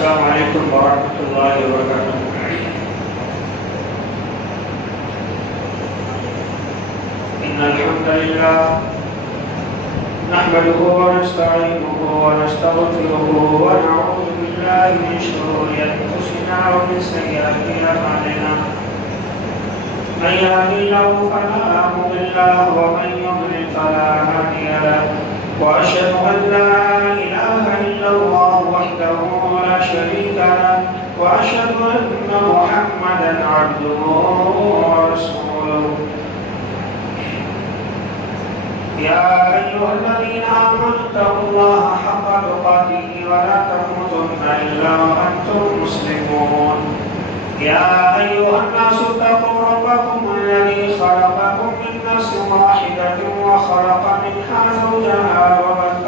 السلام علیکم ورحمۃ اللہ وبرکاتہ۔ ان الحمد للہ نحمده ونستعینه ونستغفره ونعوذ باللہ من شرور انفسنا ومن سیئات اعمالنا، من يهده الله فلا مضل له ومن يضلل فلا هادي له، واشهد ان لا اله الا الله وحده لا شريك له، واشهد ان محمدا عبده ورسوله۔ يا ايها الذين امنوا اتقوا الله حق تقاته ولا تموتن الا وانتم مسلمون۔ يا ايها الناس اتقوا ربكم الذي خلقكم من نفس واحدة وخلق منها زوجها وبث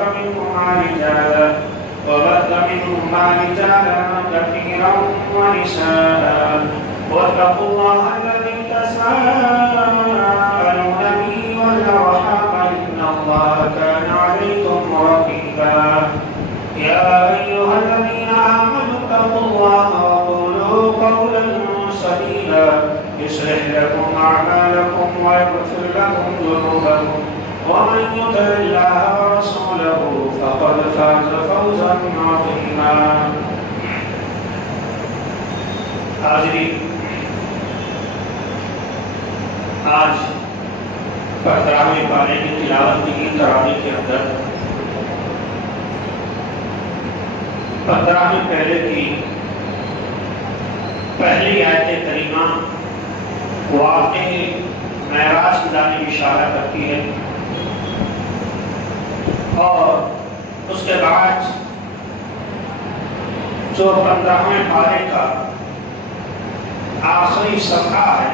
منهما رجالا كثيرا ونساء، واتقوا الله الذي تساءلون به والارحام ان الله كان عليكم رقيبا۔ يا ايها الذين امنوا اتقوا الله وقولوا قولا سديدا يصلح لكم اعمالكم ويغفر لكم ذنوبكم، ومن يطع الله ورسوله فقد فاز فوزا عظيما۔ حاضرین، آج 15ویں پارے کی تلاوت کی تراویح کے اندر 15ویں پہلے کی پہلی آیت کریمہ واقع معراج کی جانب اشارہ کرتی ہے، اور اس کے بعد جو 15ویں پارے کا آخری صفحہ ہے،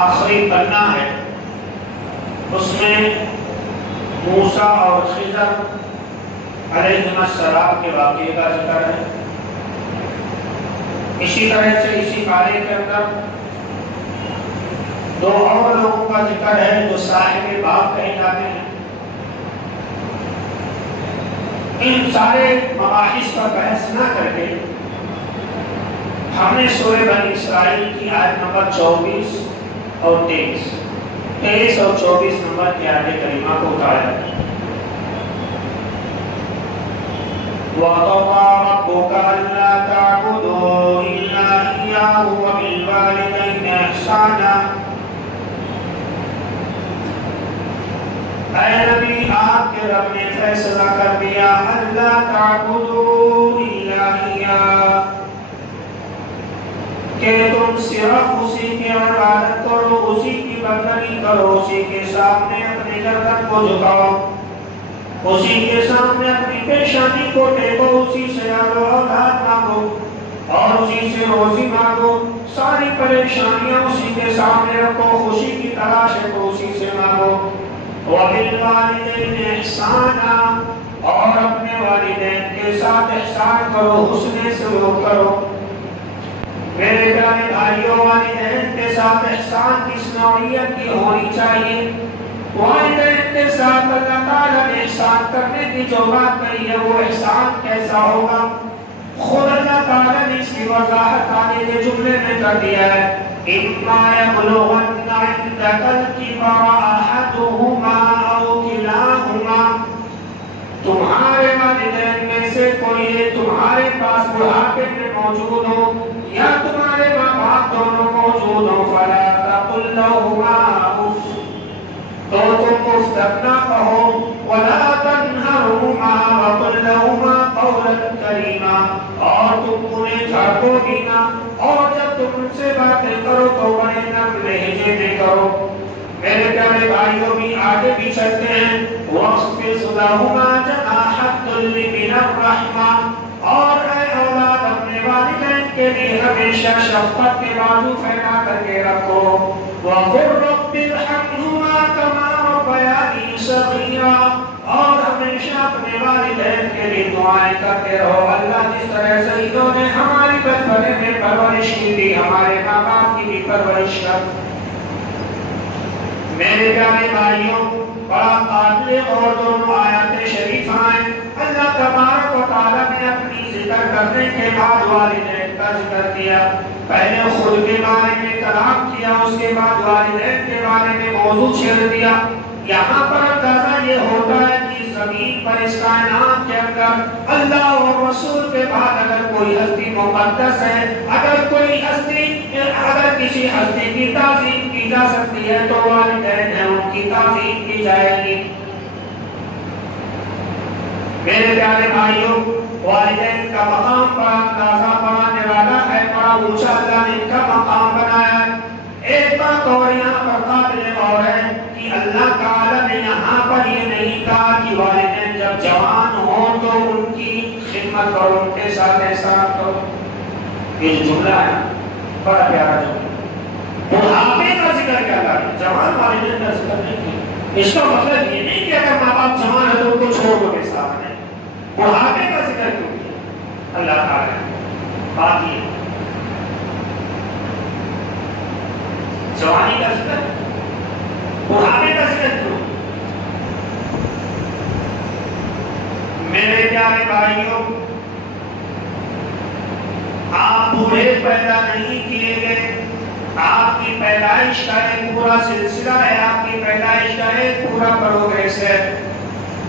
آخری پنا ہے، اس میں موسیٰ اور خضر علیہ السلام کے واقعے کا ذکر ہے۔ اسی طرح سے اسی پارے کے اندر دو اور لوگوں کا ذکر ہے جو صاحب باغ کہے جاتے ہیں۔ ان سارے مباحث پر بحث نہ کر کے ہم نے سورہ بنی اسرائیل کی آیت نمبر 24 اور 23 اور 24 نمبر کی آیت کریمہ کو اٹھایا۔ وَقَضَىٰ رَبُّكَ أَلَّا تَعْبُدُوا إِلَّا إِيَّاهُ وَبِالْوَالِدَيْنِ إِحْسَانًا۔ اے نبی، آپ کے رب نے فیصلہ کر دیا اللہ تعبدوا الا اياه، کہ تم صرف اسی کی عبادت کرو، اسی کی بندگی کرو، اسی کے سامنے اپنے گردن کو جھکاؤ، اسی کے سامنے اپنی پیشانی کو ٹیکو، اسی سے اولاد مانگو اور اسی سے روزی مانگو، ساری پریشانیاں اسی کے سامنے رکھو، خوشی کی تلاش ہے تو اسی سے مانگو۔ وَبِالْوَالِدَيْنِ إِحْسَانًا، اور اپنے والدین کے ساتھ احسان کرو، حسن سلوک کرو۔ میرے پیارے بھائیوں، والدین کے ساتھ احسان کس نوعیت کی ہونی چاہیے؟ والدین کے ساتھ اللہ تعالیٰ نے احسان کرنے کی جو بات کہی ہے وہ احسان کیسا ہوگا؟ خود اللہ تعالیٰ نے اس کی وضاحت آگے کے جملے میں کر دیا ہے۔ إِمَّا يَبْلُغَنَّ عِندَكَ الْكِبَرَ أَحَدُهُمَا أَوْ كِلَاهُمَا، تمہارے والدین میں سے کوئی تمہارے پاس بڑھاپے میں موجود ہو یا تمہارے ماں باپ دونوں موجود ہو، فَلَا تَقُلْ لَهُمَا أُفٍّ، تو تم اف تک نہ کہو، وَلَا تَنْهَرْهُمَا وَقُلْ لَهُمَا قَوْلًا كَرِيمًا، اور تم انہیں جھڑکو بھی نہ، اور جب تم ان سے باتیں کرو تو بڑے نرم لہجے میں کرو۔ میرے پیارے بھائیوں بھی آگے بھی چلتے ہیں۔ وَاخْفِضْ لَهُمَا جَنَاحَ الذُّلِّ مِنَ الرَّحْمَةِ، اور اے اولاد اپنے والدین کے لیے ہمیشہ شفقت کے بازو پھیلا کر کے رکھو۔ وَقُلْ رَبِّ ارْحَمْهُمَا كَمَا رَبَّيَانِي صَغِيرًا، اور ہمیشہ اپنے والدین کے لیے دعائیں کرتے رہو، اللہ جس طرح سے انہوں نے ہماری بچپنے میں پرورش کی تھی، ہمارے ماں باپ کی بھی پرورش کر۔ میرے پیارے بھائیوں، بڑا قابل اور دونوں آیات شریف ہیں۔ اللہ تبارک و تعالیٰ نے اپنی کرنے کے بعد والدین کا ذکر کیا. پہلے خود کے بارے میں کلام کیا، اس کے بعد والدین کے بارے میں موضوع چھیڑ دیا. یہاں پر اندازہ یہ ہوتا ہے کہ زمین پر اس کائنات کے اندر اللہ اور رسول کے بعد اگر کوئی ہستی مقدس ہے، اگر کوئی ہستی، اگر کسی ہستی کی تعظیم کی جا سکتی ہے تو والدین ہیں، ان کی تعظیم کی جائے گی. میرے پیارے بھائیوں، والدین کا مقام بڑا اندازہ، بڑا نرالا ہے، بڑا اونچا اللہ نے ان کا مقام بنایا ہے. ایک بات اور یہاں پر قابل غور ہے کہ اللہ تعالیٰ نے یہاں پر یہ نہیں کہا کہ والدین جب جوان ہوں تو ان کی خدمت اور ان کے ساتھ احسان کرو. یہ جو جملہ ہے بڑا پیارا جملہ. بڑھاپے کا ذکر کیا اللہ نے، جوان والدین کا ذکر نہیں کیا. اس کا مطلب یہ نہیں کہ اگر ماں باپ جوان ہے تو ان کو چھوڑ دو کے ساتھ نہیں. بڑھاپے کا ذکر کیوں کیا اللہ تعالیٰ نے؟ بات یہ جوانی کا ذکر، بڑھاپے کا ذکر کیوں؟ میرے پیارے بھائیوں، آپ بوڑھے پیدا نہیں کیے گئے. آپ کی پیدائش کا ایک پورا سلسلہ ہے، آپ کی پیدائش کا ایک پورا پروگریس ہے.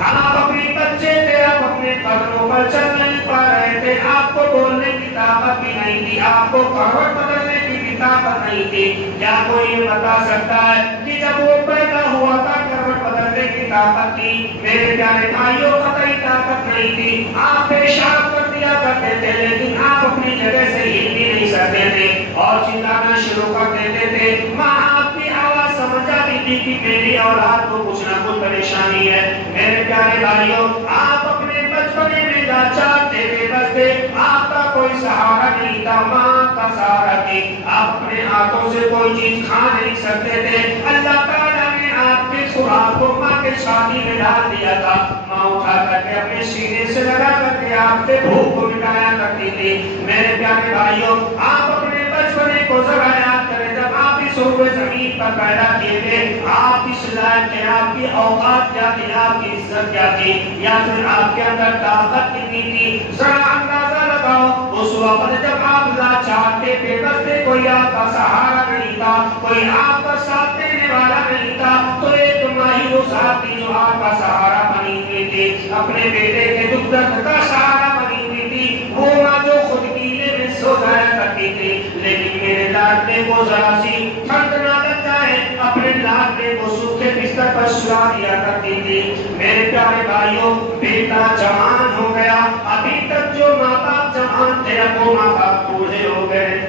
آپ اپنے بچے تھے، آپ اپنے قدموں پر چل نہیں پا رہے تھے، آپ کو بولنے کی طاقت بھی نہیں تھی، آپ کو کروٹ بدلنے کی بھی طاقت نہیں تھی. کیا کوئی یہ بتا سکتا ہے کہ جب وہ پیدا ہوا تھا کروٹ بدلنے کی طاقت تھی؟ میرے پیارے بھائیوں، قطعی طاقت نہیں تھی. آپ پیشاب کر دیا کرتے تھے لیکن آپ اپنی جگہ سے ہل بھی نہیں سکتے تھے اور چلانا شروع کر دیتے تھے. ماں آپ کی آواز سمجھ آتی تھی کہ میری اولاد کو کچھ نہ کچھ پریشانی ہے. میرے پیارے بھائیوں، آپ اپنے بچپنے میں لاچار تھے، بے بس تھے، آپ کا کوئی سہارا نہیں تھا، ماں کا سہارا تھی. آپ اپنے ہاتھوں سے کوئی چیز کھا نہیں سکتے تھے. اللہ تعالیٰ نے آپ کے خوراک کو ماں کے چھاتی میں ڈال دیا تھا. ماں اٹھا کر کے اپنے سینے سے لگا کر کے آپ کے بھوک کو مٹایا کرتی تھی. میرے پیارے بھائیوں، آپ اپنے بچپنے کو ذرا یاد کریں. جب آپ اس روئے زمین پر پیدا کیے گئے، آپ کی صلاحیت تھے، آپ کی اوقات کیا تھی، آپ کی عزت کیا تھی، یا پھر آپ کے اندر طاقت کتنی تھی؟ ذرا اندازہ لگاؤ. اس وقت جب آپ لاچار تھے، بے بس تھے، کوئی آپ کا سہارا نہیں تھا، کوئی آپ کا ساتھ دینے والا نہیں تھا، تو ایک ماں ہی وہ ذات تھی جو آپ کا سہارا بنی ہوئی تھی، اپنے بیٹے کے دکھ درد کا سہارا بنی ہوئی تھی. وہ ماں جو خود کیلے میں سو جایا کرتی تھی لیکن میرے لاڈلے کو ذرا سی ٹھنڈ نہ لگ جائے اپنے لاڈلے کو سوکھے بستر پر سلا دیا کرتی تھی. میرے پیارے بھائیوں، بیٹا جوان ہو گیا، ابھی تک جو ماں باپ جوان تھے اب وہ ماں باپ بوڑھے ہو گئے.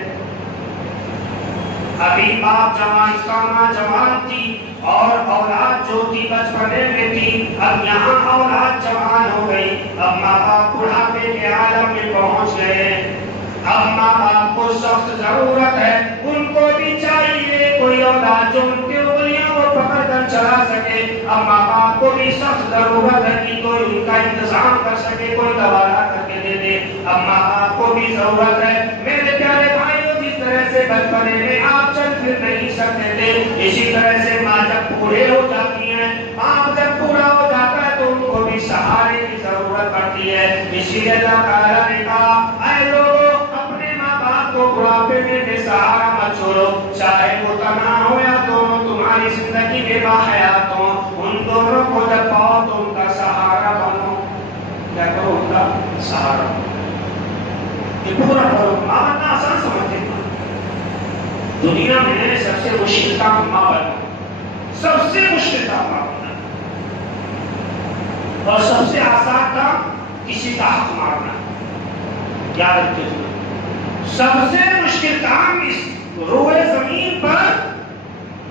ابھی باپ جوان کا ماں جوان تھی اور اولاد جو تھی بچپنے میں تھی، اب یہاں اولاد جوان ہو گئی. اب ماں باپ بڑھاپے کے عالم میں پہنچ گئے. اب ماں باپ کو سخت ضرورت ہے، ان کو بھی چاہیے کوئی اولاد جو ان کی انگلیوں کو پکڑ کر چلا سکے. اب ماں باپ کو بھی سخت ضرورت ہے کہ کوئی ان کا انتظام کر سکے، کوئی دوارا کر کے دے دے. اب ماں باپ کو بھی ضرورت ہے. میرے پیارے بھائیوں، جس طرح سے بچپنے میں آپ چل پھر نہیں سکتے تھے، اسی طرح سے ماں جب بوڑھے ہو جاتی ہیں، باپ جب بوڑھا ہو جاتا ہے تو ان کو بھی سہارے کی ضرورت پڑتی ہے. اسی لیے اللہ تعالیٰ نے کہا، اے لوگوں، اپنے ماں باپ کو بڑھاپے میں بے سہارا مت چھوڑو، چاہے وہ تنہا ہو یا دونوں تمہاری زندگی میں باحیات ہوں، ان دونوں کو جب پاؤ تو ان کا سہارا بنو. کیا کرو؟ ان کا سہارا. یہ پورا ماں بننا آسان سمجھتے ہیں. دنیا میں سب سے مشکل کام ماں بننا، سب سے مشکل کام ماں بننا، اور سب سے آسان کام کسی کا حق مارنا. یاد رکھتے ہوئے، سب سے مشکل کام اس روئے زمین پر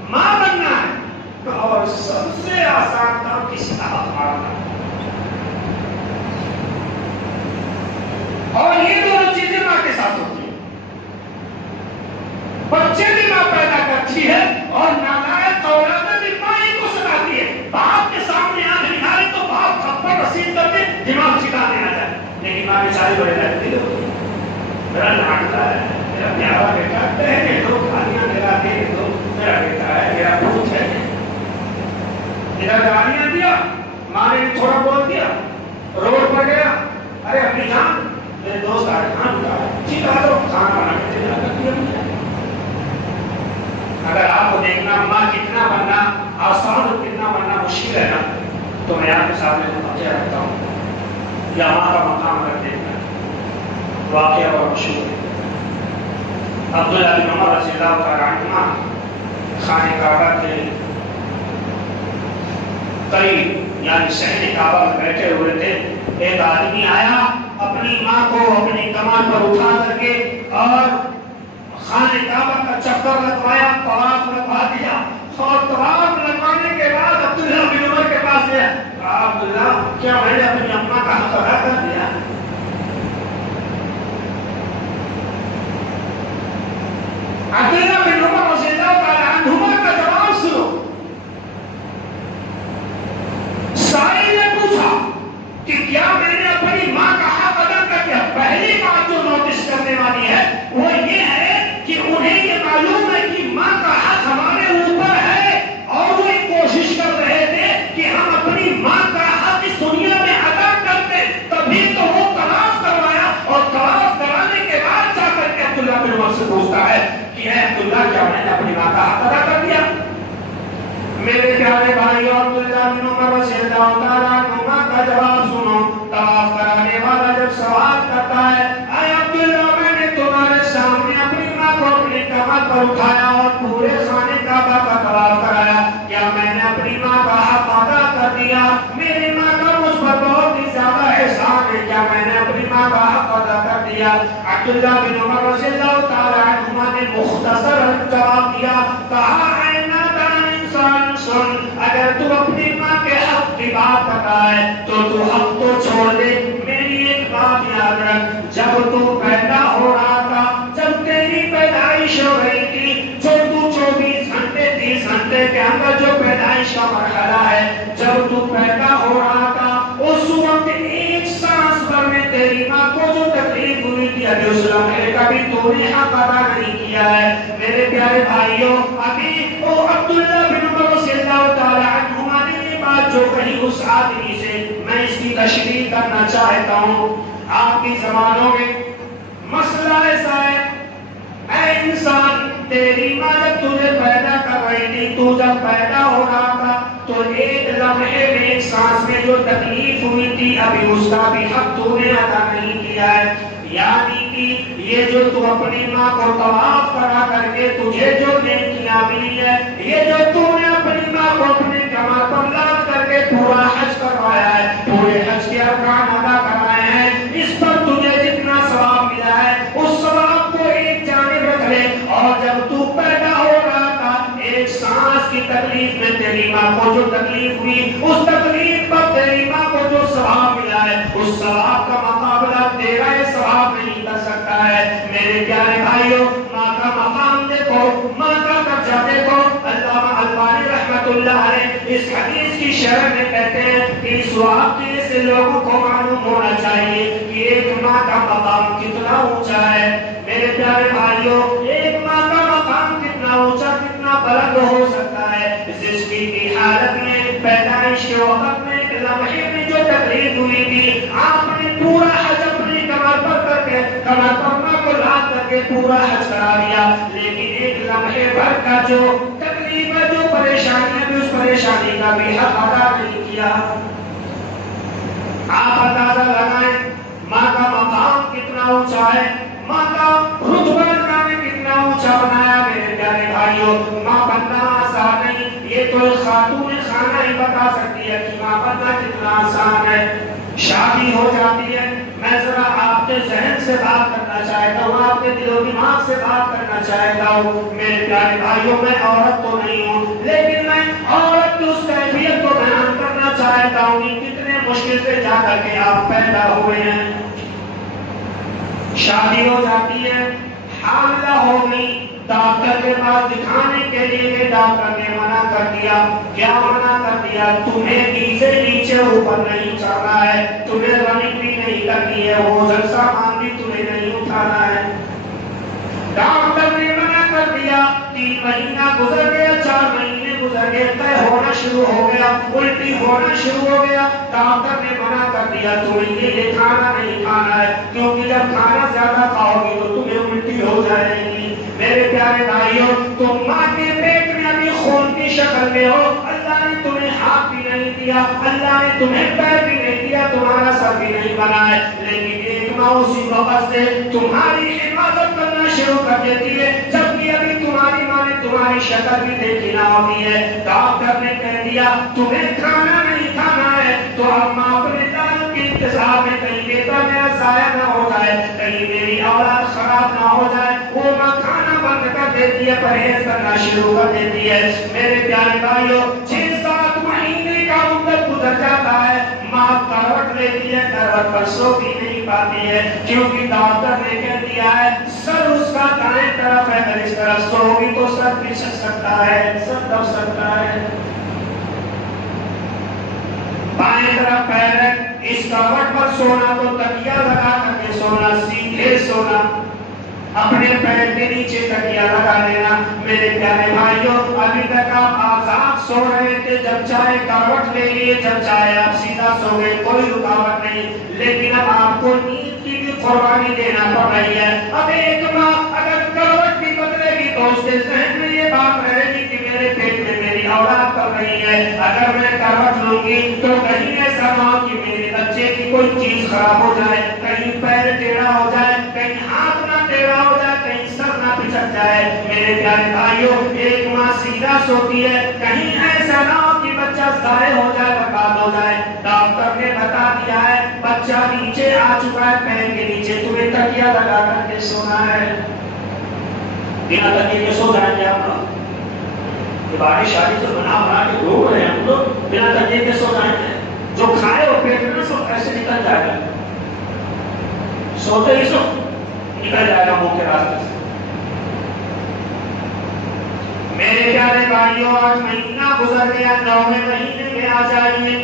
ماں بننا ہے اور سب سے آسان کام کسی کا حق مارنا. اور یہ دونوں چیزیں ماں کے ساتھ ہوتی ہیں. بچے بھی ماں پیدا کرتی ہے اور نالائق اولادیں بھی ماں ہی کو سکھاتی ہے. باپ کے سامنے آنکھ نکالے تو باپ تھپڑ رسید کر کے دماغ چکانے آ جائے، لیکن ماں بیچاری بڑے لگتی ہے، میرا لاڈلا ہے، میرا پیارا بیٹا ہے، دو کھالیاں دلا دے دو، میرا بیٹا ہے، میرا پوچھ ہے. ادھر گالیاں دیا، ماں نے تھوڑا بول دیا، روڈ پر گیا، ارے اپنی جان میرے دوست آج کھانا بتا رہے ہیں ٹھیک ہے تو کھانا بنا کے تیار کر دیا. اگر آپ کو دیکھنا ماں کتنا بننا آسان اور کتنا بننا مشکل ہے نا تو میں آپ کے سامنے واقعہ رکھتا ہوں یا ماں کا مقام رکھ دیتا واقعہ اور مشہور ہے. عبداللہ بن عمر رضی اللہ تعالیٰ عنہما خانہ کعبہ کے قریب یعنی صحن کعبہ میں بیٹھے ہوئے تھے. ایک آدمی آیا اپنی ماں کو اپنی کمر پر اٹھا کر کے اور خانہ کعبہ کا چکر لگوایا, طواف لگوا دیا اور طواف لگوانے کے بعد عبداللہ بن عمر کے پاس گیا. عبداللہ کیا میں نے اپنی اماں کا حق ادا کر دیا؟ عبداللہ بن عمر رضی اللہ تعالی عنہما کا جواب سنو. سائل نے پوچھا کہ کیا میں نے اپنی ماں کا حق ادا کر دیا؟ پہلی بات جو نوٹس کرنے والی ہے وہ یہ ہے کہ انہیں یہ معلوم ہے کہ ماں کا حق ہمارے اوپر ہے اور وہ کوشش کر رہے تھے کہ ہم اپنی ماں کا حق اس دنیا میں ادا کرتے. تبھی تو وہ طواف کروایا اور طواف کرانے کے بعد جا کر کے عبداللہ بن عمر سے پوچھتا ہے کہ اے عبداللہ کیا میں نے اپنی ماں کا حق ادا کر دیا؟ میرے پیارے بھائی اور عبداللہ بن عمر رضی اللہ تعالیٰ عنہما کا جواب سنو. طواف کرانے والا جب سوال کرتا ہے اے عبداللہ میں نے تمہارے سامنے اپنی ماں کو اپنی کمر پر اٹھایا اور پورے خانہ کعبہ کا طواف کرایا, کیا میں نے اپنی ماں کا حق ادا کر دیا؟ میری ماں کا مجھ پر بہت ہی زیادہ احسان ہے, کیا میں نے اپنی ماں کا حق ادا کر دیا؟ عبداللہ بن عمر رضی اللہ تعالیٰ عنہما نے مختصر جواب دیا, کہا اے نادان انسان سن, اگر تو اپنی ماں کے حق کی بات بتائے تو تو حق تو چھوڑ دے. میری ایک بات یاد رکھ, جب تو پیدا ہو رہا تھا, جب تیری پیدائش ہو رہی تھی, جو تو 24 گھنٹے 30 گھنٹے کے اندر جو پیدائش کا مرحلہ ہے, جب تو پیدا ہو رہا تھا اس وقت ایک سانس بھر میں تیری ماں کو جو تکلیف ہوئی تھی ابھی اس لمحے کا بھی تو نے حق ادا نہیں کیا ہے. میرے پیارے بھائیوں, ابھی وہ عبداللہ بن عمر رضی اللہ تعالی عنہما نے یہ بات جو کہی اس آدمی سے, میں اس کی تشریح کرنا چاہتا ہوں. آپ کی زمانوں میں مسئلہ ایسا ہے, اے انسان تیری ماں جب تجھے پیدا کر رہی تھی, تو جب پیدا ہو رہا تھا تو ایک لمحے میں ایک سانس میں جو تکلیف ہوئی تھی ابھی اس کا بھی حق تو نے ادا نہیں کیا ہے. یعنی کہ یہ جو تو اپنی ماں کو طواف کرا کر کے تجھے جو نیکیاں ملی ہے, یہ جو تو نے اپنی ماں کو اپنے کمر پر لاد کر کے پورا حج کروایا ہے, پورے حج کے ارکان ادا کرائے ہیں, اس پر تجھے جتنا ثواب ملا ہے اس ثواب کو ایک جانب رکھ لے. اور جب تو پیدا ہو رہا تھا ایک سانس کی تکلیف میں تیری ماں کو جو تکلیف ہوئی, اس تکلیف پر تیری ماں کو جو ثواب ملا ہے اس ثواب کا مقابلہ تیرا یہ ثواب نہیں کر سکتا ہے. میرے پیارے بھائیوں, ماں کا مقام دیکھو, ماں کا درجہ دیکھو. علامہ البانی رحمۃ اللہ علیہ اس حدیث کی شرح میں کہتے ہیں کہ اس واقعے سے لوگوں کو معلوم ہونا چاہیے کہ ایک ماں کا مقام کتنا اونچا ہے. میرے پیارے بھائیوں, ایک ماں کا مقام کتنا اونچا کتنا بلند ہو سکتا ہے. زچگی کی حالت میں پیدائش کے وقت میں ایک لمحے میں جو تکلیف ہوئی تھی, آپ نے پورا حج اپنی کمر پر کر کے کمر پر ماں کو لاد کر کے پورا حج کرا دیا, لیکن ایک لمحے بھر کا جو تکلیف ہے, جو پریشانی ہے, اس پریشانی کا بھی حق ادا نہیں کیا. آپ اندازہ لگائیں ماں کا مقام کتنا اونچا ہے, ماں کا رتبہ اللہ نے کتنا اونچا بنایا. میرے پیارے بھائیوں, ماں بننا آسان نہیں, یہ تو خاتون خانہ ہی بتا سکتی ہے کہ ماں بننا کتنا آسان ہے. شادی ہو جاتی ہے, میں ذرا آپ کے ذہن سے بات کرنا چاہتا ہوں, آپ کے دل و دماغ سے بات کرنا چاہتا ہوں. میرے پیارے بھائیوں, میں عورت تو نہیں ہوں, لیکن میں عورت کی اس کیفیت کو بیان کرنا چاہتا ہوں کہ کتنے مشکل سے جا کر کے آپ پیدا ہوئے ہیں. شادی ہو جاتی ہے, حاملہ ہو گئی, ڈاکٹر کے پاس دکھانے کے لیے ڈاکٹر نے منع کر دیا. کیا منع کر دیا؟ تمہیں نیچے نیچے اوپر نہیں چڑھنا ہے, تمہیں رننگ بھی نہیں کرنی ہے, وزن سامان بھی تمہیں نہیں اٹھانا ہے. ڈاکٹر نے منع کر دیا. 3 مہینہ گزر گیا, 4 مہینے گزر گئے، طے ہونا شروع ہو گیا، الٹی ہونا شروع ہو گیا، ڈاکٹر نے منع کر دیا تمہیں یہ کھانا نہیں کھانا ہے، کیونکہ جب کھانا زیادہ کھاؤ گی تو تمہیں الٹی ہو جائے گی۔ میرے پیارے بھائیوں، تم ماں کے پیٹ میں ابھی خون کی شکل میں ہو، اللہ نے تمہیں ہاتھ بھی نہیں دیا، اللہ نے تمہیں پیر بھی نہیں دیا، تمہارا سر بھی نہیں بنا ہے، لیکن ایک ماں اسی وقت سے تمہاری حفاظت کرنا شروع کر دیتی ہے، جبکہ ابھی تمہاری ماں نے تمہاری شکل بھی دیکھی نہ ہوتی ہے۔ ڈاکٹر نے کہہ دیا تمہیں کھانا نہیں کھانا ہے، تو اب ماں اپنے لال کے انتظار میں کہیں بیٹا میرا ضائع نہ ہو جائے، کہیں میری اولاد خراب نہ ہو جائے، وہ ماں کھانا بند کر دیتی ہے، پرہیز کرنا شروع کر دیتی ہے۔ میرے پیارے بھائیوں، 6-7 مہینے کا مدت گزر جاتا ہے، ماں کروٹ لیتی ہے، کروٹ پر سو بھی نہیں پاتی ہے، کیونکہ ڈاکٹر نے کہہ دیا ہے سر اس کا دائیں طرف ہے، اگر اس طرف سو ہوگی تو سر پھسک سکتا ہے، سر دب سکتا ہے، بائیں طرف پیر ہے، اس کروٹ پر سونا تو تکیہ لگا کر کے سونا، سیدھے سونا، اپنے پیر کے نیچے تکیہ لگا لینا۔ میرے پیارے بھائیوں، ابھی تک آپ آزاد سو رہے تھے، جب چاہے کروٹ لے لیے، جب چاہے آپ سیدھا سو گئے، کوئی رکاوٹ نہیں، لیکن اب آپ کو نیند کی بھی قربانی دینا پڑ رہی ہے۔ اب ایک ماں اگر کروٹ بھی بدلے گی تو اس کے ذہن میں یہ بات رہے گی کہ میرے پیٹ میں میری اولاد پل رہی ہے، اگر میں کروٹ لوں گی تو کہیں ایسا نہ ہو کہ میرے بچے کی کوئی چیز خراب ہو جائے، کہیں پیر ٹیڑھا ہو جائے، کہیں ہاتھ نہ ٹیڑھا ہو جائے، کہیں سر نہ پھسک جائے۔ میرے پیارے بھائیوں، ایک ماں سیدھا سوتی ہے، کہیں ایسا نہ ہو کہ بچہ ضائع ہو جائے، برباد ہو جائے۔ ڈاکٹر نے بتا دیا ہے بچہ نیچے آ چکا ہے، پیر کے نیچے، تمہیں تکیہ لگا کر کے سونا ہے۔ بنا تکیے کے سو جائیں گے آپ لوگ؟ یہ بارش شادی سے بنا کے ڈوب رہے ہیں ہم لوگ، بنا تکیے کے سو جائیں گے؟ جو کھائے وہ پیٹ میں سو ایسے نکل جائے گا، سوتے ہی سو نکل جائے گا منہ کے راستے سے۔ میرے پیارے بھائیوں، آج مہینہ گزر گیا، 9ویں مہینے میں آ جائیے۔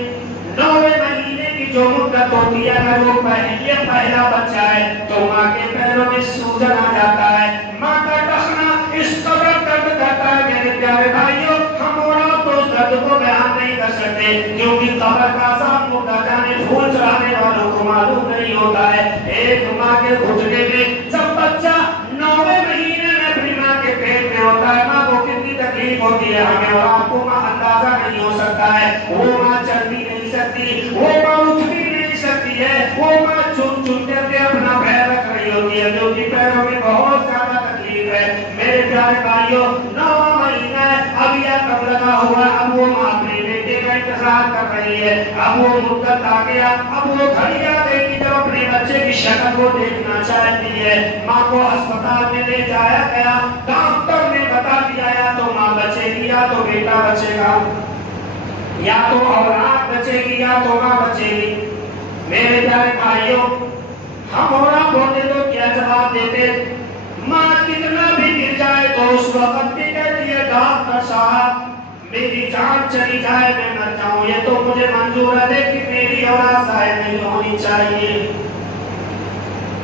9ویں مہینے کی جو مدت ہوتی ہے، اگر وہ پہلا بچہ ہے تو ماں کے پیروں میں سوجن آ جاتا ہے، ماں کا ٹخنا اس قدر درد کرتا ہے۔ میرے پیارے بھائیوں، ہم عورت تو اس درد کو بیان نہیں کر سکتے، کیونکہ قبر کا عذاب مردہ جانے پھول چڑھانے والوں کو معلوم نہیں ہوتا ہے۔ ایک ماں کے گھٹنے میں جب بچہ 9ویں مہینے میں اپنی ماں کے پیٹ میں ہوتا ہے، ماں کو کتنی تکلیف ہوتی ہے، ہمیں اور آپ کو ماں اندازہ نہیں ہو سکتا ہے۔ وہ ماں چل بھی نہیں سکتی، وہ ماں اٹھ بھی نہیں سکتی ہے، وہ ماں چن چن کر کے اپنا پیر رکھ رہی ہوتی ہے، کیونکہ پیروں میں بہت زیادہ تکلیف ہے۔ میرے پیارے بھائیوں، 9واں مہینہ ہے، اب یہ کب لگا ہوا ہے، اب وہ ماں اپنے بیٹے کا انتظار کر رہی ہے، اب وہ مدت آ گیا، اب وہ گھڑی آ گئی کہ جب اپنے بچے کی شکل وہ دیکھنا چاہتی ہے۔ ماں کو اسپتال میں لے جایا گیا، ڈاکٹر نے بتا دیا یا تو ماں بچے گی یا تو بیٹا بچے گا، یا تو اولاد بچے گی یا تو ماں بچے گی۔ میرے پیارے بھائیوں، ہم اولاد ہوتے تو کیا جواب دیتے؟ ماں کتنا بھی گر جائے تو اس وقت بھی کہتی ہے ڈاکٹر صاحب میری جان چلی جائے میں مر جاؤں یہ تو مجھے منظور ہے، لیکن میری اولاد ضائع نہیں ہونی چاہیے۔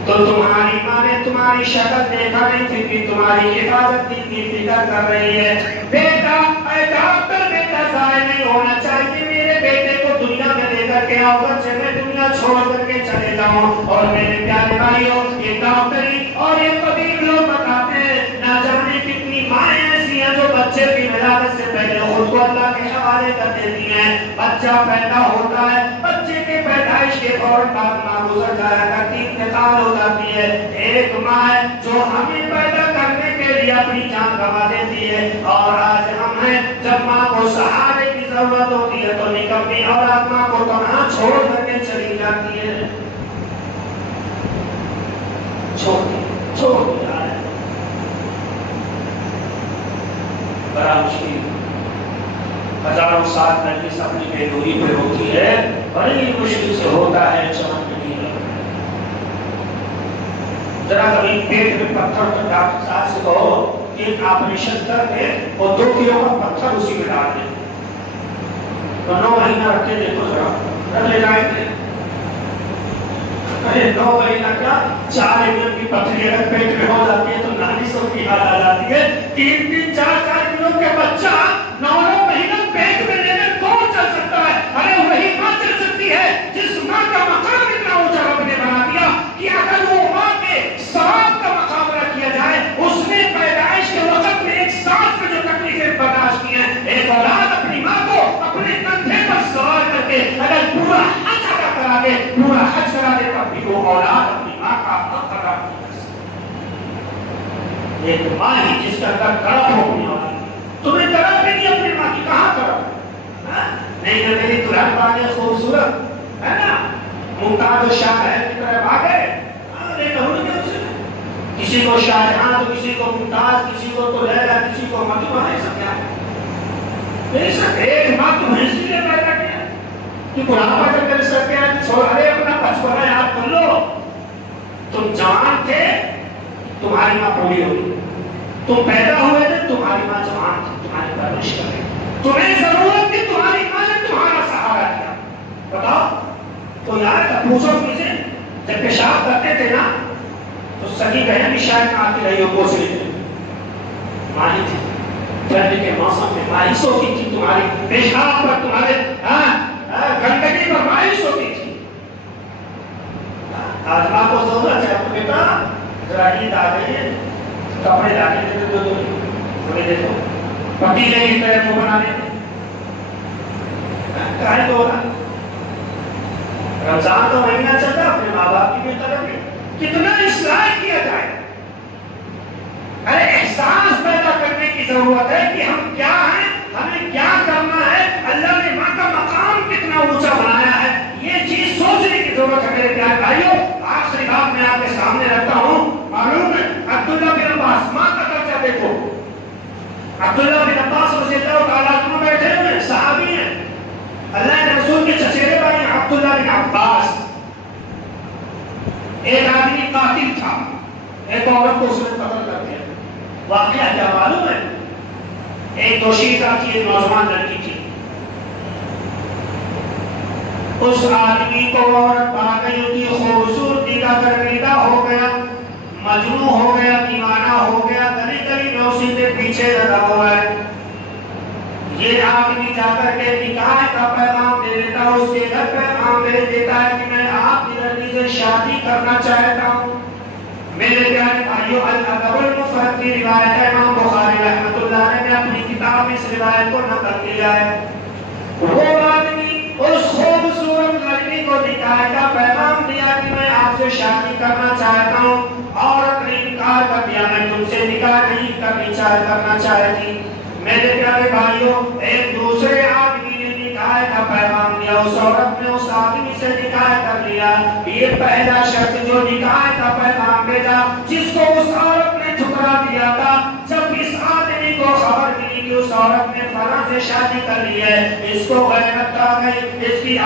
تو تمہاری ماں نے تمہاری شکل دیکھا نہیں، پھر بھی تمہاری حفاظت کی فکر کر رہی ہے۔ بیٹا اے ڈاکٹر، بیٹا ضائع نہیں ہونا چاہیے، میرے بیٹے کو دنیا میں لے کر کے آؤ، بچے میں دنیا چھوڑ کر کے چلے جاؤں۔ اور میرے پیارے بھائیوں، یہ ڈاکٹری اور یہ طبیب لوگ بتاتے ہیں نہ جانے کتنی مائیں ایسی ہیں جو بچے کی ولادت سے پہلے خود کو اللہ کے حوالے کر دیتی ہیں۔ بچہ پیدا ہوتا ہے، بچے کے پیدائش کے فوراً بعد ماں گزر جایا کرتی، انتقال ہو جاتی ہے۔ ایک ماں ہے جو ہمیں پیدا کرنے کے لیے اپنی جان گنوا دیتی ہے، اور آج ہم ہیں جب ماں کو سہارے کی ضرورت ہوتی ہے تو نکمی اولاد ماں کو تنہا چھوڑ کر کے چلی جاتی ہے، چھوڑ دیا ہے۔ بڑا مشکل، ہزاروں سال نرگس اپنی بیلوری پہ ہوتی ہے، بڑی مشکل سے ہوتا ہے چمن نہیں لگتا۔ ذرا کبھی پیٹ میں پتھر ڈاکٹر صاحب سے کہو کہ ایک آپریشن کر کے اور 2 کلو کا پتھر اسی میں ڈال دیں، تو 9 مہینہ رکھتے دیکھو، ذرا رکھ لے جائیں گے۔ ارے 9 مہینہ کیا، 4 mm کی پتھری اگر پیٹ میں ہو جاتی ہے تو نانی سو کی حال آ جاتی ہے۔ 3-3 4-4 کلو کے بچہ 9 وہ اولاد اپنی ماں کا حق ادا نہیں کر سکتی. ایک ماں ہی جس کا گھر تڑپ ہو اپنی اولاد، تمہیں تڑپ بھی نہیں اپنی ماں کی، کہاں تڑپ؟ نہیں تو میری دلہن والی خوبصورت ہے نا، ممتاز و شاہ ہے کی طرح بھاگے. کسی کو شاہجہاں تو کسی کو ممتاز، کسی کو تو لیلا، کسی کو مجنون. ہے سب کیا ہے؟ ایک ماں تمہیں اس لیے پیدا کیا کہ بڑھاپا جب کر سکتے ہیں ارے اپنا بچپنا یاد کر لو. تم جوان تھے تمہاری ماں بوڑھی ہوئی، تم پیدا ہوئے تھے تمہاری ماں جوان تھی، تمہاری پرورش کر رہی. تمہیں ضرورت تھی تمہاری ماں نے تمہارا سہارا کیا. بتاؤ تو یار پوچھو مجھ سے، جب پیشاب کرتے تھے نا تو سگی بہن بھی شاید آتی رہی ہو پوچھ رہی تھی، ماں ہی تھی. گرمی کے موسم میں ماہش ہوتی تھی، تمہاری پیشاب پر تمہارے گندگی پر ماہش ہوتی تھی. آج ماں کو ضرورت ہے بیٹا ذرا عید آ گئی ہے کپڑے لا کے دے دو، ہمیں دے دو پتیلے کی طرح منہ بنا دے. کہیں تو رمضان تو مہینہ چلتا اپنے ماں باپ کی بھی طرف کتنا اصلاح کیا جائے. ارے احساس پیدا کرنے کی ضرورت ہے کہ ہم کیا ہیں، ہمیں کیا کرنا ہے، اللہ نے ماں کا مقام کتنا اونچا بنایا ہے. یہ چیز سوچنے کی ضرورت ہے میرے پیارے بھائیوں. آخری بات میں آپ کے سامنے رکھتا ہوں. معلوم ہے عبداللہ بن عباس، ماں کا درجہ دیکھو. عبداللہ بن عباس رضی اللہ تعالیٰ عنہ بیٹھے ہوئے صحابی ہیں، اللہ کے رسول کے چچیرے بھائی ہیں عبداللہ بن عباس. ایک آدمی قاتل تھا، ایک عورت کو اس نے قتل کر دیا. واقعہ کیا معلوم ہے؟ ایک دوشیزہ کی ایک نوجوان لڑکی تھی، اس آدمی کو عورت پا گئی، ان کی خوبصورتی کا گرمیدہ ہو گیا، مجنون ہو گیا، دیوانہ ہو گیا، گلی گلی میں اسی کے پیچھے لگا ہوا ہے. یہ آدمی جا کر کے نکاح کا پیغام دے دیتا ہے، اس کے گھر پیغام بھیج دیتا ہے کہ میں آپ کی لڑکی سے شادی کرنا چاہتا ہوں. میرے پیارے بھائیوں، الادب المفرد کی روایت ہے، امام بخاری رحمۃ اللہ علیہ نے اپنی کتاب میں اس روایت کو نقل کیا ہے. وہ آدمی اس خوبصورت لڑکی کو نکاح کا پیغام دیا کہ میں آپ سے شادی کرنا چاہتا ہوں. عورت نے انکار کر دیا، میں تم سے نکاح نہیں کرنا چاہتی. میرے پیارے بھائیوں، ایک دوسرے آدمی نے نکاح کا پیغام دیا، اس عورت نے اس آدمی سے نکاح کر لیا. یہ پہلا شخص جو نکاح کا پیغام بھیجا، جس کو اس عورت نے ٹھکرا دیا تھا، جب اس آدمی کو خبر ملی کہ اس عورت نے فلاں سے شادی کر لی ہے، اس کو غیرت آ گئی، اس کی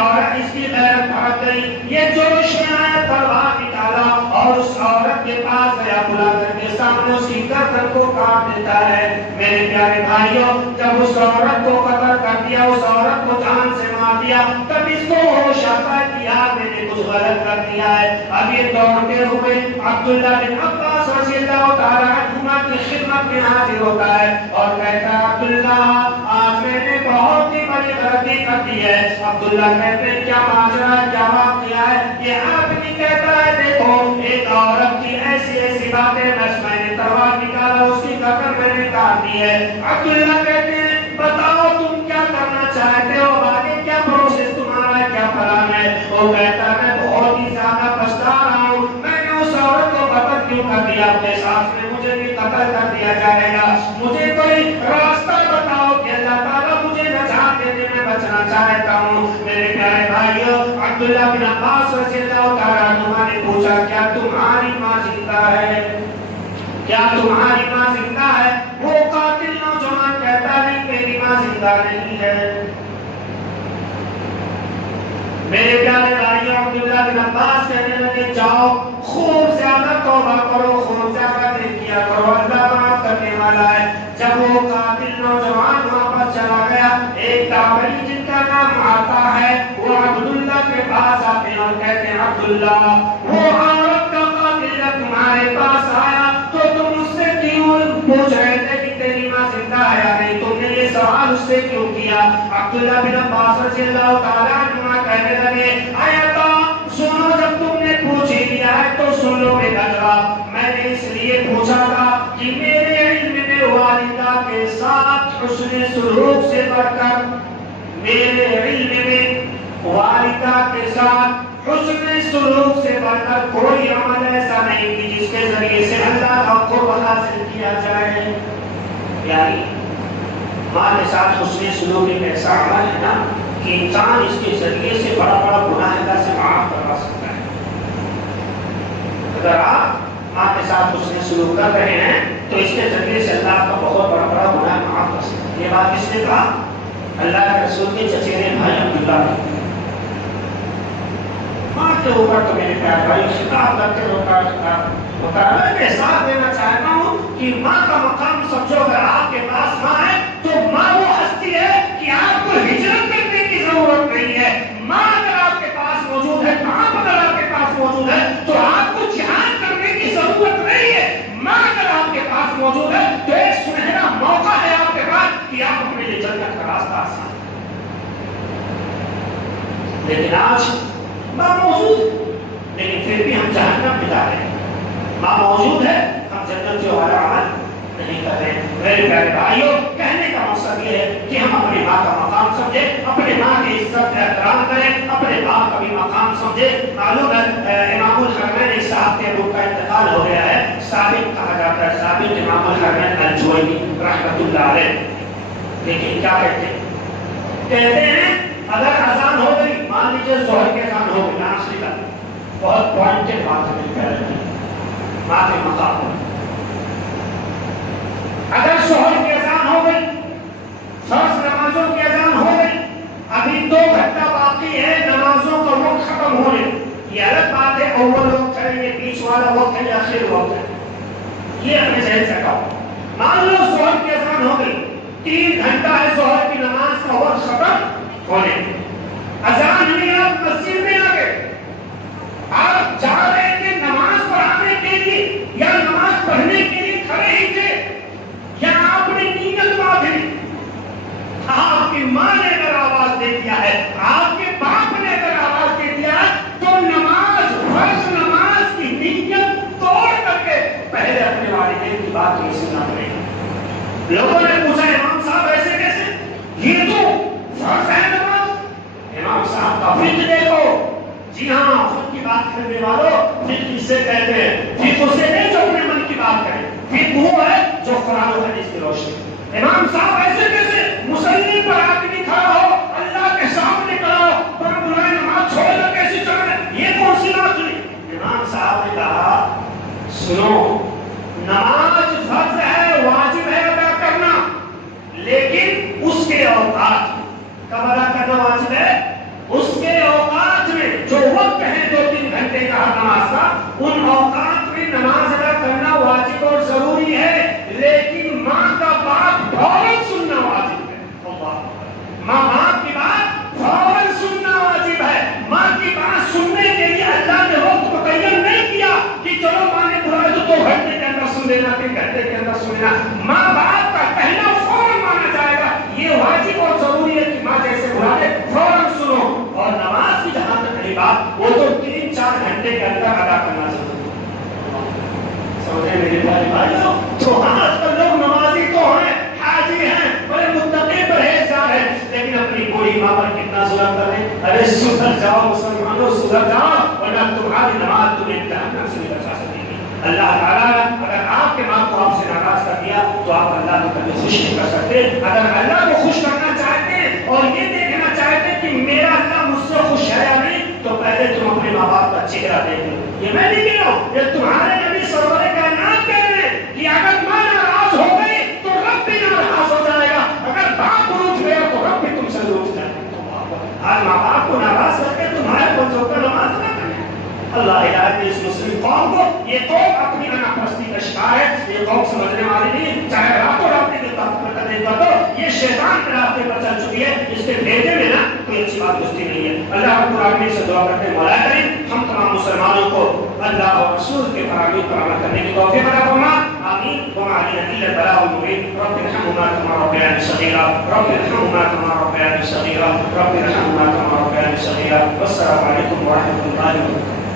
غیرت بھڑک گئی. یہ جوش میں آیا، تلوار نکالا اور اس عورت کے پاس گیا، بلا کر کے سامنے اس کی گردن کو کاٹ دیتا ہے. میرے پیارے بھائیوں، جب اس عورت کو قتل کر دیا، اس عورت کو جان سے مار دیا، تب اس کو ہوش آتا ہے کہ یار میں نے کچھ غلط کر دیا ہے. اب یہ دوڑتے ہوئے عبداللہ بن عباس رضی اللہ تعالیٰ عنہما کی خدمت میں حاضر ہوتا ہے اور کہتا ہے عبداللہ آج میں نے بہت ہی بڑی غلطی کر دی ہے. عبداللہ کہتے ہیں کیا ماجرا ہے، کیا واقعہ ہے؟ یہ آدمی کہتا ہے دیکھو ایک عورت کی ایسی ایسی باتیں، میں نے تلوار نکالا، اس کی گردن میں نے کاٹ دی ہے. عبداللہ کہتے ہیں بتاؤ تم کیا کرنا چاہتے ہو، آگے کیا پروسیس تمہارا ہے، کیا پلان ہے؟ وہ کہتا ہے میں بہت ہی زیادہ پچھتا رہا ہوں، میں نے اس عورت کو قتل کیوں کر دیا، اپنے ساتھ میں مجھے بھی قتل کر دیا جائے گا. مجھے کوئی راستہ بتاؤ کہ اللہ تعالیٰ مجھے نجات دینے میں بچنا چاہتا ہوں. میرے پیارے بھائیوں، عبداللہ بن عباس رضی اللہ تعالیٰ عنہ نے پوچھا کیا تمہاری ماں زندہ ہے؟ کیا تمہاری ماں زندہ ہے؟ وہ قاتل نوجوان کہتا نہیں میری ماں زندہ نہیں ہے. میرے پیارے بھائیوں، عبداللہ بن عباس کہنے لگے جاؤ خوب زیادہ توبہ کرو، خوب زیادہ نیکیاں کرو، اللہ معاف کرنے والا ہے. جب وہ قاتل نوجوان واپس چلا گیا، ایک تابعی جن کا نام آتا ہے وہ عبداللہ کے پاس آتے ہیں اور کہتے ہیں عبداللہ وہ عورت کا قاتل جب تمہارے پاس آیا تو تم اس سے کیوں پوچھ رہے تھے کہ تیری ماں زندہ ہے یا نہیں، تم نے یہ سوال اس سے کیوں کیا؟ عبداللہ بن عباس رضی اللہ تعالیٰ عنہ کہنے لگے آیتا سنو، جب تم نے پوچھ ہی لیا ہے تو سن لو میرا جواب. میں نے اس لیے پوچھا تھا کہ میرے علم میں والدہ کے ساتھ حسن سلوک سے بڑھ کر، میرے علم میں والدہ کے ساتھ حسن سلوک سے بڑھ کر کوئی عمل ایسا نہیں کہ جس کے ذریعے سے اللہ کا قرب حاصل کیا جائے. یعنی ماں کے ساتھ حسن سلوک ایک ایسا عمل ہے نا کہ انسان اس کے ذریعے سے بڑا بڑا گناہ اللہ سے معاف کروا سکتا ہے. اگر آپ ماں کے ساتھ حسن سلوک کر رہے ہیں تو اس کے ذریعے سے اللہ کا بہت بڑا بڑا گناہ معاف کر سکتا ہے. یہ بات کس نے کہا؟ اللہ کے رسول کے چچیرے بھائی عبداللہ نے. ماں کے اوپر تو میرے پیارے بھائی خطاب کرتے مطالعہ کے ساتھ دینا چاہتا ہوں کہ ماں کا مقام سمجھو. اگر آپ کے پاس ماں ہے تو ماں وہ ہستی ہے کہ آپ کو ہجرت کرنے کی ضرورت نہیں ہے. ماں اگر آپ کے پاس موجود ہے، باپ اگر آپ کے پاس موجود ہے تو آپ کو جہاد کرنے کی ضرورت نہیں ہے. ماں اگر آپ کے پاس موجود ہے تو ایک سنہرا موقع ہے آپ کے پاس کہ آپ اپنے لیے جنت کا راستہ آسان. لیکن آج ماں موجود لیکن پھر بھی ہم جہنم بتا رہے ہیں. ماں موجود ہے، ہم جنت جو والا عمل نہیں کر رہے. میرے پیارے بھائیوں، کہنے کا مقصد یہ ہے کہ ہم اپنی ماں کا مقام سمجھیں، اپنے ماں کی عزت احترام کریں، اپنے باپ کا بھی مقام سمجھیں. معلوم ہے امام الحرمین ایک صاحب کے روح کا انتقال ہو گیا ہے. ثابت کہا جاتا ہے، ثابت امام الحرمین الجوینی رحمۃ اللہ علیہ. لیکن کیا کہتے ہیں اگر اذان ہو گئی، مان لیجیے ظہر کی اذان ہو گئی، آخری کا بہت پوائنٹڈ بات ہے ماں کے مقام پر. اگر ظہر کی اذان ہو گئی، فرض نمازوں کی اذان ہو گئی، ابھی 2 گھنٹہ باقی ہے نمازوں کا وقت ختم ہونے. یہ الگ بات ہے اول وقت ہے، یہ بیچ والا وقت ہے یا آخر وقت ہے، یہ اپنے ذہن سے کہو. مان لو ظہر کی اذان ہو گئی، 3 گھنٹہ ہے ظہر کی نماز کا وقت ختم ہونے. اذان ہوئی، آپ مسجد میں آ گئے، آپ جا رہے تھے نماز پڑھانے کے لیے یا نماز پڑھنے کے لیے کھڑے ہی تھے یا آپ نے نیت باندھی. آپ کی ماں نے اگر آواز دے دیا ہے، آپ کے باپ نے اگر آواز دے دیا ہے تو نماز، فرض نماز کی نیت توڑ کر کے پہلے اپنے والدین کی بات نہیں سننا پڑے گا. لوگوں نے پوچھا امام صاحب ایسے کیسے؟ یہ تو فرض ہے نماز. امام صاحب کا فقہ دیکھو. جی ہاں، خود کی بات کرنے والوں فقہ کس سے کہتے ہیں؟ فقہ اسے نہیں جو اپنے من کی بات کرے، فقہ وہ ہے جو قرآن و حدیث کی روشنی. امام صاحب ایسے کیسے؟ مصلی پر آدمی کھڑا ہو، اللہ کے سامنے کھڑا ہو، پر بلائے نماز چھوڑ کر کیسی چل رہے؟ یہ کون سی بات ہوئی؟ امام صاحب نے کہا سنو، نماز فرض ہے، واجب ہے ادا کرنا، لیکن اس کے اوقات کب ادا کرنا واجب ہے؟ اس کے اوقات میں جو وقت ہے 2-3 گھنٹے کا ہر نماز کا، ان اوقات میں نماز ادا کرنا واجب اور ضروری ہے. لیکن ماں کا بات فوراً سننا واجب ہے. ماں باپ کی بات فوراً سننا واجب ہے. ماں کی بات سننے کے لیے اللہ نے وقت متعین نہیں کیا کہ چلو ماں نے بلایا تو 2 گھنٹے کے اندر سن لینا، 3 گھنٹے کے اندر سن لینا. ماں باپ کا کہنا فوراً مانا جائے گا. یہ واجب اور ضروری ہے کہ ماں جیسے بلا دے فوراً سنو. اور نماز کی جہاں تک رہی بات، وہ تو 3-4 گھنٹے کے اندر ادا کرنا ضروری ہے. سمجھے میرے بھائیوں؟ تو آج کل لوگ نمازی تو ہیں، حاجی ہیں، بڑے متقی پرہیزگار ہیں، لیکن اپنی بوڑھی ماں پر کتنا ظلم کر رہے ہیں. ارے سدھر جاؤ مسلمانوں، سدھر جاؤ، ورنہ تمہاری نماز تمہیں جہنم سے نہیں بچا سکے گی. اللہ تعالیٰ اگر آپ کے ماں کو آپ سے ناراض کر دیا تو آپ اللہ کو کبھی خوش نہیں کر سکتے. اگر اللہ کو خوش کرنا چاہتے ہیں اور یہ دیکھنا چاہتے ہیں کہ میرا اللہ مجھ سے خوش ہے یا نہیں، تو پہلے تم اپنے ماں باپ کا چہرہ دیکھو. یہ میں نہیں کہہ رہا ہوں، یہ تمہارے نبی سرور کائنات کہہ رہے ہیں کہ اگر ماں ناراض ہو گئی تو رب بھی ناراض ہو جائے گا، اگر باپ روٹھ گیا تو رب بھی تم سے روٹھ جائے گا. آج ماں باپ کو ناراض کر کے تمہارے بچوں کا نماز نہ کریں. اللہ ہدایت دے اس مسلم قوم کو. یہ قوم اپنی انا پرستی کا شکار ہے، یہ قوم سمجھنے والی نہیں. چاہے راتوں رات کے قدر کر دو، یہ شیطان کے راستے پر چل چکی ہے، اس کے بھیجے میں نا کوئی اچھی بات گزتی نہیں ہے. اللہ رب العالمین سے دعا کرتے ہیں مولا کریم ہم تمام مسلمانوں کو اللہ اور رسول کے فرامین پر عمل کرنے کی توفیق عطا فرما. آمین. وما علینا الا البلاغ المبین. رب ارحمهما كما ربياني صغيرا، رب ارحمهما كما ربياني صغيرا، رب ارحمهما كما ربياني صغيرا. والسلام علیکم ورحمۃ اللہ وبرکاتہ.